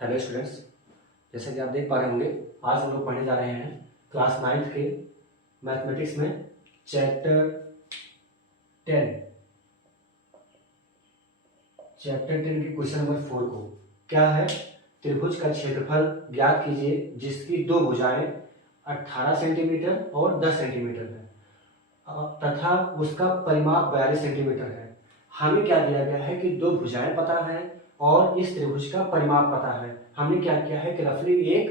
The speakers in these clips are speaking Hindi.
हेलो स्टूडेंट्स, जैसे कि आप देख पा रहे होंगे, आज हम लोग पढ़ने जा रहे हैं क्लास 9th के मैथमेटिक्स में चैप्टर 10 के क्वेश्चन नंबर 4 को। क्या है? त्रिभुज का क्षेत्रफल ज्ञात कीजिए जिसकी दो भुजाएं 18 सेंटीमीटर और 10 सेंटीमीटर है तथा उसका परिमाप 42 सेंटीमीटर है। हमें क्या दिया गया है कि दो भुजाएं पता है और इस त्रिभुज का परिमाप पता है। हमने क्या किया है कि रफली एक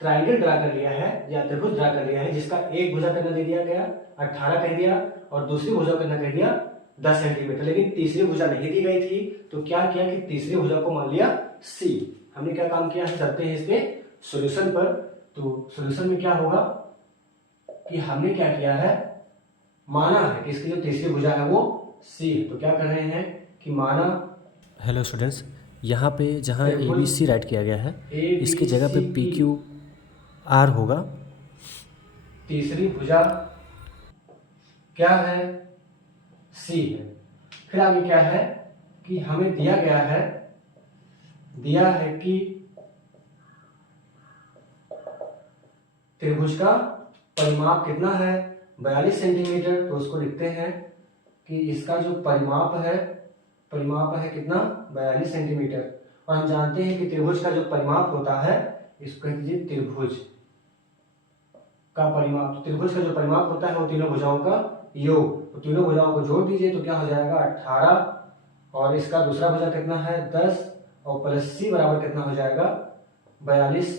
ट्राइंगल ड्रा कर लिया है या त्रिभुज ड्रा कर लिया है जिसका एक भुजा कितना दे दिया गया 18 कह दिया और दूसरी भुजा कितना कह दिया 10 सेंटीमीटर, लेकिन तीसरी भुजा नहीं दी गई थी। तो क्या किया कि तीसरी भुजा को मान लिया सी। हमने क्या काम किया है, चलते हैं इसके सॉल्यूशन पर। तो सॉल्यूशन में क्या होगा कि हमने क्या किया है, माना है कि इसकी जो तीसरी भुजा है वो सी है। तो क्या कर रहे हैं कि माना, हेलो स्टूडेंट्स, यहाँ पे जहाँ ए बी सी राइट किया गया है इसकी जगह पे पी क्यू आर होगा। तीसरी भुजा क्या है, सी है। फिर आगे क्या है कि हमें दिया है कि त्रिभुज का परिमाप कितना है 42 सेंटीमीटर। तो उसको लिखते हैं कि इसका जो परिमाप है कितना 42 सेंटीमीटर। और हम जानते हैं कि त्रिभुज का जो परिमाप होता है इसको कह दीजिए त्रिभुज का परिमाप। तो त्रिभुज का जो परिमाप होता है वो तीनों भुजाओं का योग। तो तीनों भुजाओं को जोड़ दीजिए तो क्या हो जाएगा 18 और इसका दूसरा भुजा कितना है 10 और प्लस सी बराबर कितना हो जाएगा 42।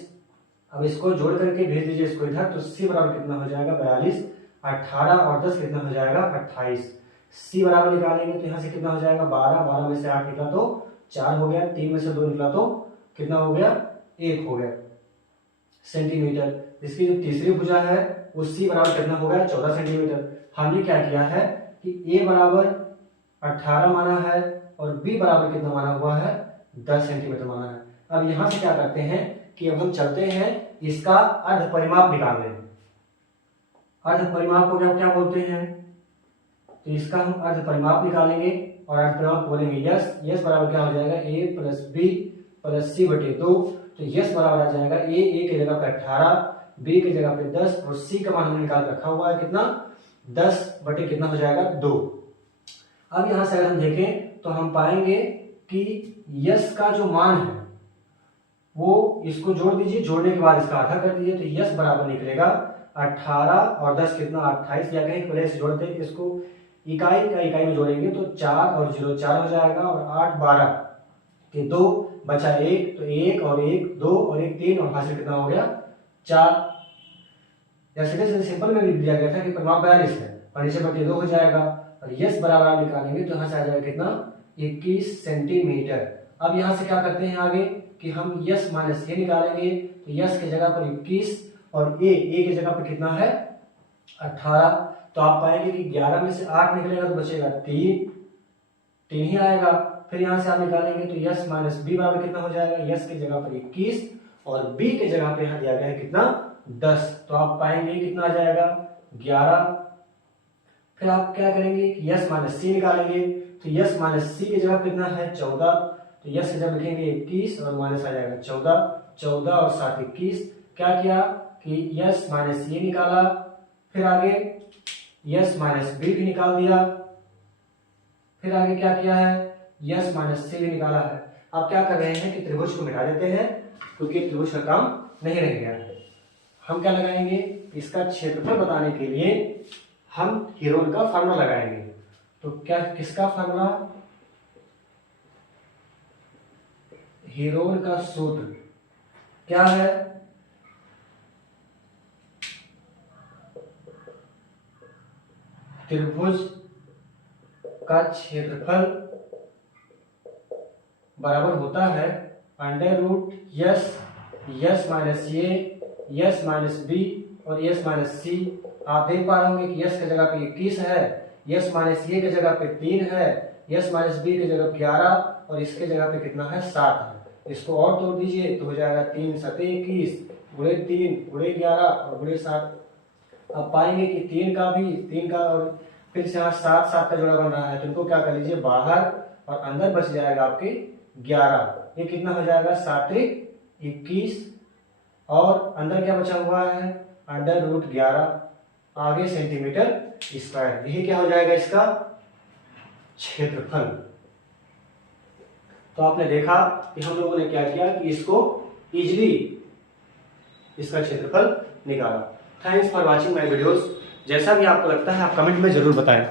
अब इसको जोड़ करके भेज दीजिए इसको इधर, तो सी बराबर कितना हो जाएगा 42, 18 और 10 कितना हो जाएगा 28। सी बराबर निकालेंगे तो यहाँ से कितना हो जाएगा 12, 12 में से 8 निकला तो 4 हो गया, 3 में से 2 निकला तो कितना हो गया 1 हो गया सेंटीमीटर। इसकी जो तीसरी भुजा है वो सी बराबर कितना हो गया 14 सेंटीमीटर। हमने क्या किया है कि ए बराबर 18 माना है और बी बराबर कितना माना हुआ है 10 सेंटीमीटर माना है। अब यहां से क्या करते हैं कि अब हम चलते हैं इसका अर्ध परिमाप निकालने। अर्ध परिमाप को क्या बोलते हैं, तो इसका हम अर्ध परिमाप निकालेंगे और अर्ध परिमाप बोलेंगे यस। यस बराबर क्या हो जाएगा ए प्लस बी प्लस सी बटे 2। तो यस बराबर आ जाएगा ए की जगह पे 18, बी की जगह पे 10 और सी का मान हमने निकाल रखा हुआ है कितना 10 बटे कितना हो जाएगा 2। अब यहां से अगर हम देखें तो हम पाएंगे कि यस का जो मान है वो इसको जोड़ दीजिए, जोड़ने के बाद इसका आधा कर दीजिए तो यस बराबर निकलेगा 18 और 10 कितना 28, या कहीं पहले से जोड़ते हैं इसको इकाई का इकाई में जोड़ेंगे तो 4 और 0 4 हो जाएगा और 8 12 के 2 बचा 1, तो 1 और 1 2 और 1 3 और हासिल कितना हो गया 4। जैसे सिंपल में भी दिया गया था कि परिमाप 42 है और नीचे बटे 2 हो जाएगा और यस बराबर आप निकालेंगे तो यहाँ से आ जाएगा कितना 21 सेंटीमीटर। अब यहाँ से क्या करते हैं आगे कि हम यस माइनस ए निकालेंगे तो यस की जगह पर 21 और ए की जगह पर कितना है 18। तो आप पाएंगे कि 11 में से 8 निकलेगा तो बचेगा 3 ही आएगा। फिर यहां से आप निकालेंगे तो यस माइनस बी बराबर कितना हो जाएगा, यस की जगह पर 21 और बी की जगह पे यहां दिया गया है कितना 10। तो आप पाएंगे कितना आ जाएगा 11। फिर आप क्या करेंगे कि यस माइनस सी निकालेंगे तो यस माइनस सी की जगह कितना है 14। तो यस की जगह लिखेंगे 21 और माइनस आ जाएगा 14, 14 और 7 21। क्या किया कि यस माइनस ये निकाला, फिर आगे यस माइनस बी भी निकाल दिया, फिर आगे क्या किया है यस माइनस सी भी निकाला है। अब क्या कर रहे हैं कि त्रिभुज को मिटा देते हैं क्योंकि त्रिभुज का काम नहीं रह गया है। हम क्या लगाएंगे, इसका क्षेत्रफल बताने के लिए हम हीरोन का फार्मूला लगाएंगे। तो क्या किसका फार्मूला, हीरोन का सूत्र क्या है, त्रिभुज का क्षेत्रफल बराबर होता है अंडर रूट यस माइनस ए, यस माइनस बी और यस माइनस सी। आप देख पा रहे होंगे कि यस की जगह पे 21 है, यस माइनस ए की जगह पे 3 है, यस माइनस बी की जगह 11 और इसके जगह पे कितना है 7 है। इसको और तोड़ दीजिए तो हो जाएगा 3 7 21 गुणे 3 गुणे 11 और गुणे 7। अब पाएंगे कि 3 का और फिर से यहाँ 7 7 का जोड़ा बन रहा है तो इनको क्या कर लीजिए बाहर और अंदर बच जाएगा आपके 11, ये कितना हो जाएगा 7×21, और अंदर क्या बचा हुआ है √11 आगे सेंटीमीटर स्क्वायर। यही क्या हो जाएगा इसका क्षेत्रफल। तो आपने देखा कि हम लोगों ने क्या किया कि इसको इजीली इसका क्षेत्रफल निकाला। Thanks for watching my videos. जैसा भी आपको लगता है आप कमेंट में जरूर बताएं।